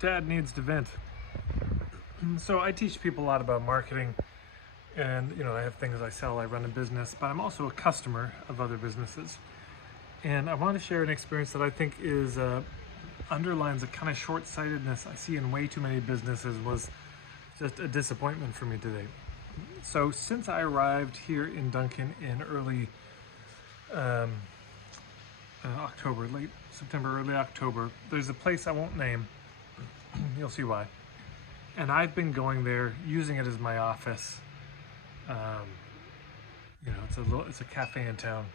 Dad needs to vent. So I teach people a lot about marketing, and I have things I sell, I run a business, but I'm also a customer of other businesses. And I want to share an experience that I think is underlines a kind of short-sightedness I see in way too many businesses. Was just a disappointment for me today. So since I arrived here in Duncan in early October, late September, early October, there's a place I won't name. You'll see why. And I've been going there, using it as my office. It's a cafe in town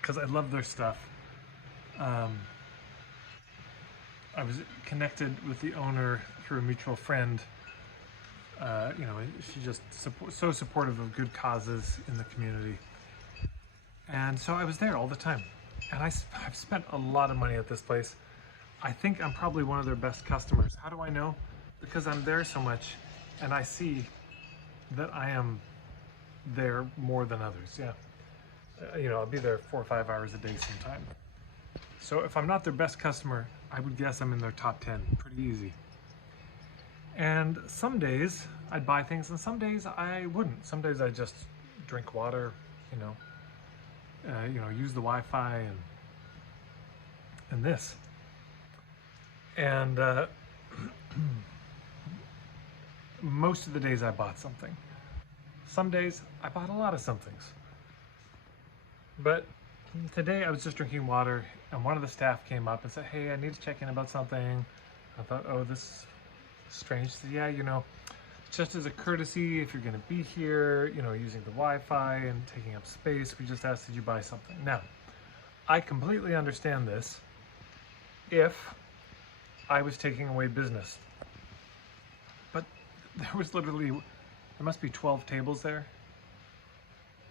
because I love their stuff. I was connected with the owner through a mutual friend. She just so supportive of good causes in the community. And so I was there all the time. And I've spent a lot of money at this place. I think I'm probably one of their best customers. How do I know? Because I'm there so much and I see that I am there more than others. Yeah. I'll be there 4 or 5 hours a day sometime. So if I'm not their best customer, I would guess I'm in their top 10 pretty easy. And some days I'd buy things and some days I wouldn't. Some days I just drink water, use the Wi-Fi and this. And most of the days I bought something. Some days I bought a lot of somethings. But today I was just drinking water and one of the staff came up and said, "Hey, I need to check in about something." I thought, oh, this is strange. She said, "Yeah, just as a courtesy, if you're going to be here, using the Wi-Fi and taking up space, we just asked that you buy something." Now, I completely understand this if I was taking away business. But there must be 12 tables there,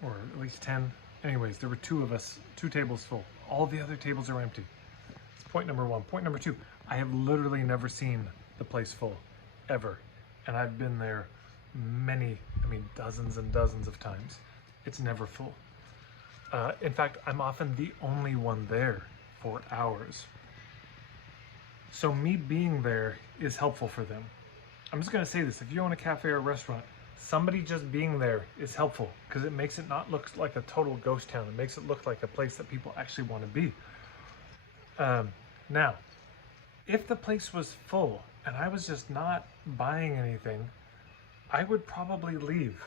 or at least 10. Anyways, there were 2 of us, 2 tables full. All the other tables are empty. That's point number 1. Point number 2, I have literally never seen the place full, ever. And I've been there dozens and dozens of times. It's never full. In fact, I'm often the only one there for hours. So me being there is helpful for them. I'm just gonna say this, if you own a cafe or a restaurant, somebody just being there is helpful because it makes it not look like a total ghost town. It makes it look like a place that people actually want to be. Now, if the place was full and I was just not buying anything, I would probably leave.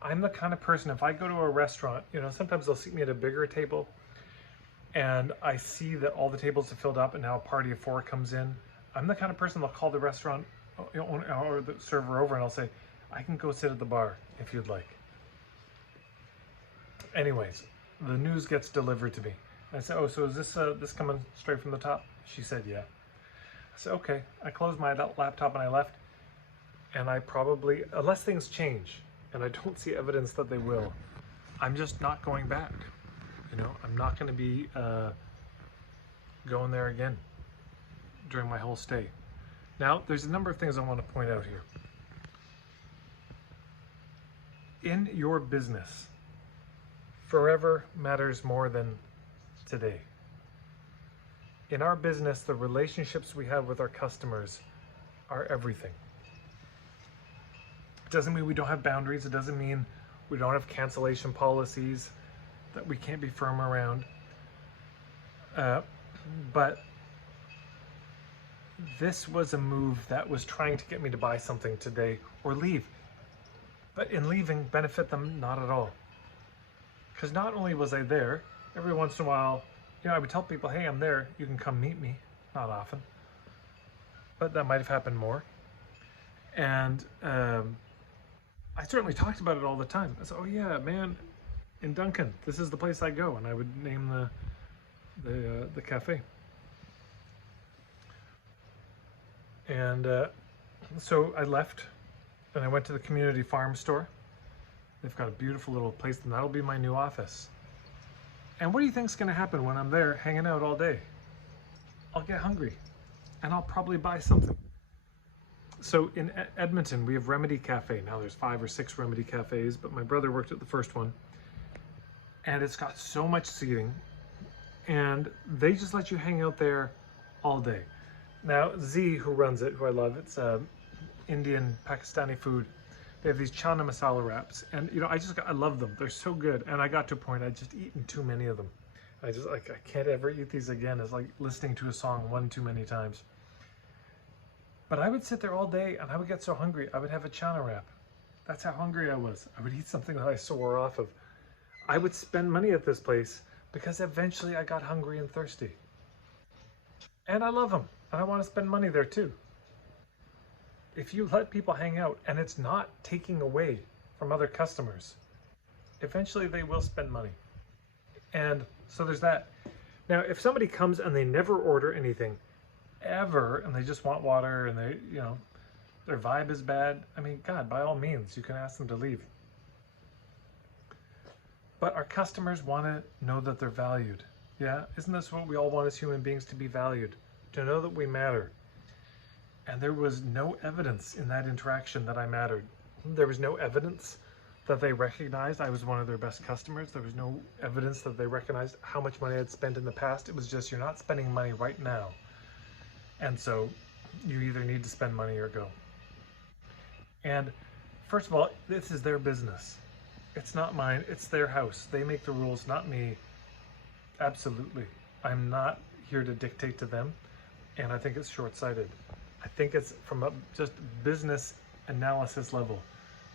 I'm the kind of person, if I go to a restaurant, sometimes they'll seat me at a bigger table and I see that all the tables are filled up and now a party of 4 comes in. I'm the kind of person that'll call the restaurant or the server over and I'll say, "I can go sit at the bar if you'd like." Anyways, the news gets delivered to me. I say, "Oh, so is this coming straight from the top?" She said, "Yeah." I said, "Okay." I closed my laptop and I left. And I probably, unless things change, and I don't see evidence that they will, I'm just not going back. I'm not going to be going there again during my whole stay. Now, there's a number of things I want to point out here. In your business, forever matters more than today. In our business, the relationships we have with our customers are everything. It doesn't mean we don't have boundaries. It doesn't mean we don't have cancellation policies that we can't be firm around. But this was a move that was trying to get me to buy something today or leave. But in leaving, benefit them not at all. Because not only was I there, every once in a while, I would tell people, "Hey, I'm there, you can come meet me." Not often, but that might have happened more. And I certainly talked about it all the time. I said, "Oh yeah, man, in Duncan, this is the place I go," and I would name the cafe. And so I left and I went to the community farm store. They've got a beautiful little place and that'll be my new office. And what do you think's gonna happen when I'm there hanging out all day? I'll get hungry and I'll probably buy something. So in Edmonton, we have Remedy Cafe. Now there's 5 or 6 Remedy Cafes, but my brother worked at the first one. And it's got so much seating and they just let you hang out there all day. Now, Z, who runs it, who I love, it's Indian, Pakistani food. They have these chana masala wraps, and I love them. They're so good, and I got to a point I'd just eaten too many of them. I can't ever eat these again. It's like listening to a song one too many times. But I would sit there all day, and I would get so hungry, I would have a chana wrap. That's how hungry I was. I would eat something that I swore off of. I would spend money at this place because eventually I got hungry and thirsty. And I love them, and I want to spend money there too. If you let people hang out and it's not taking away from other customers, eventually they will spend money. And so there's that. Now, if somebody comes and they never order anything ever, and they just want water, and their vibe is bad, I mean, God, by all means, you can ask them to leave. But our customers want to know that they're valued. Yeah, isn't this what we all want as human beings, to be valued, to know that we matter? And there was no evidence in that interaction that I mattered. There was no evidence that they recognized I was one of their best customers. There was no evidence that they recognized how much money I'd spent in the past. It was just, you're not spending money right now. And so you either need to spend money or go. And first of all, this is their business. It's not mine. It's their house. They make the rules, not me. Absolutely. I'm not here to dictate to them. And I think it's short-sighted. I think it's from a just business analysis level.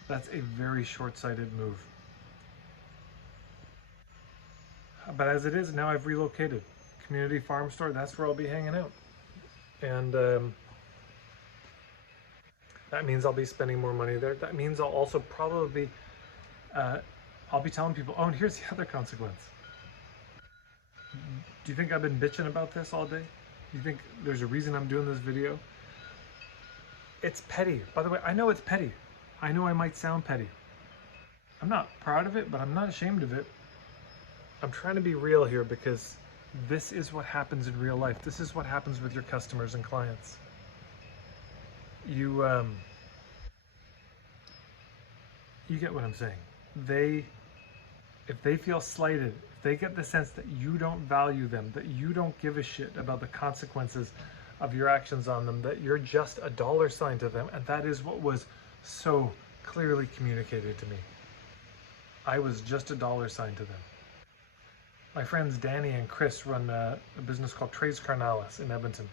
That's a very short-sighted move. But as it is, now I've relocated. Community farm store, that's where I'll be hanging out. And that means I'll be spending more money there. That means I'll also probably, I'll be telling people, oh, and here's the other consequence. Do you think I've been bitching about this all day? Do you think there's a reason I'm doing this video? It's petty. By the way, I know it's petty. I know I might sound petty. I'm not proud of it, but I'm not ashamed of it. I'm trying to be real here because this is what happens in real life. This is what happens with your customers and clients. You get what I'm saying. If they feel slighted, if they get the sense that you don't value them, that you don't give a shit about the consequences of your actions on them, that you're just a dollar sign to them, and that is what was so clearly communicated to me. I was just a dollar sign to them. My friends Danny and Chris run a business called Tres Carnales in Edmonton.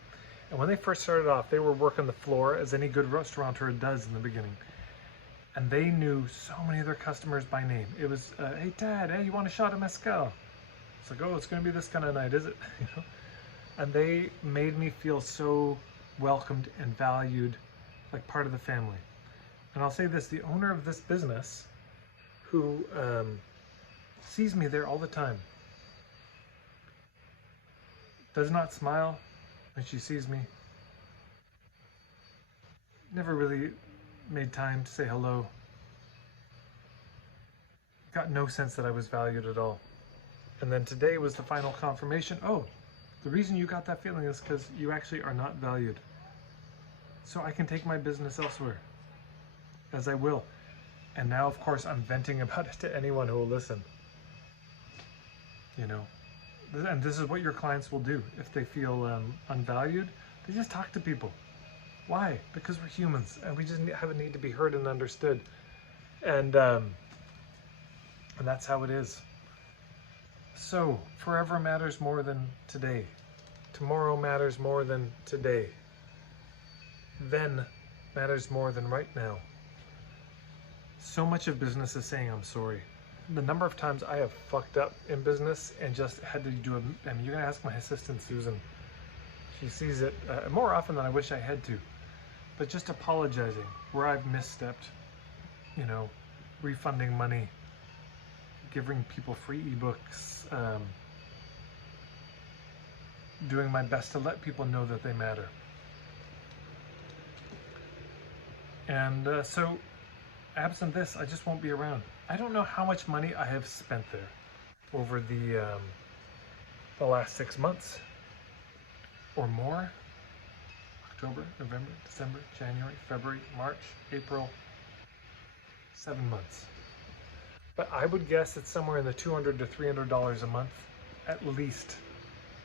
And when they first started off, they were working the floor as any good restaurateur does in the beginning. And they knew so many of their customers by name. It was, hey Dad, hey, you want a shot of mezcal? It's like, oh, it's going to be this kind of night, is it? And they made me feel so welcomed and valued, like part of the family. And I'll say this, the owner of this business, who sees me there all the time, does not smile when she sees me. Never really made time to say hello. Got no sense that I was valued at all. And then today was the final confirmation. Oh, the reason you got that feeling is because you actually are not valued. So I can take my business elsewhere, as I will. And now, of course, I'm venting about it to anyone who will listen. And this is what your clients will do. If they feel unvalued, they just talk to people. Why? Because we're humans, and we just have a need to be heard and understood. And that's how it is. So, forever matters more than today. Tomorrow matters more than today. Then matters more than right now. So much of business is saying I'm sorry. The number of times I have fucked up in business and just had to do you're gonna ask my assistant Susan. She sees it more often than I wish I had to. But just apologizing where I've misstepped, refunding money, giving people free ebooks, doing my best to let people know that they matter. And so, absent this, I just won't be around. I don't know how much money I have spent there over the last 6 months or more. October, November, December, January, February, March, April, 7 months. But I would guess it's somewhere in the $200 to $300 a month, at least.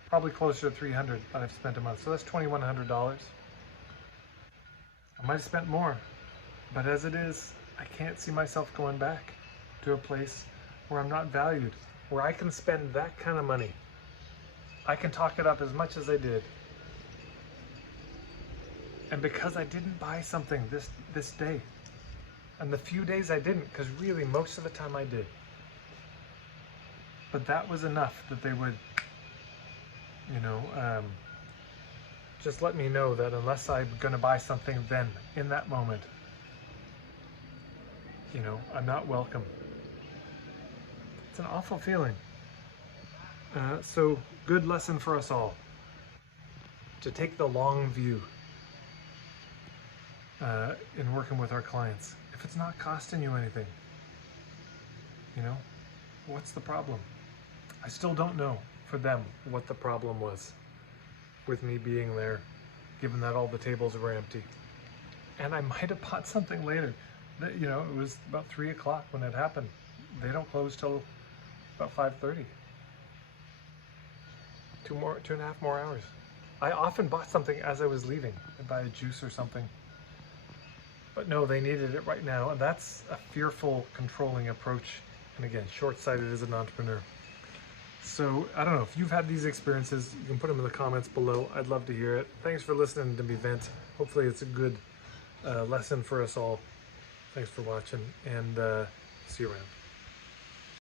probably closer to 300 that I've spent a month. So that's $2,100. I might have spent more, but as it is, I can't see myself going back to a place where I'm not valued, where I can spend that kind of money. I can talk it up as much as I did. And because I didn't buy something this day, and the few days I didn't, because really most of the time I did, but that was enough that they would, just let me know that unless I'm going to buy something then, in that moment, I'm not welcome. It's an awful feeling. So good lesson for us all, to take the long view in working with our clients. If it's not costing you anything, what's the problem? I still don't know for them what the problem was with me being there, given that all the tables were empty. And I might have bought something later. It was about 3 o'clock when it happened. They don't close till about 5:30. 2.5 more hours. I often bought something as I was leaving. I'd buy a juice or something. But no, they needed it right now. And that's a fearful, controlling approach. And again, short-sighted as an entrepreneur. So I don't know, if you've had these experiences, you can put them in the comments below. I'd love to hear it. Thanks for listening to me vent. Hopefully it's a good lesson for us all. Thanks for watching, and see you around.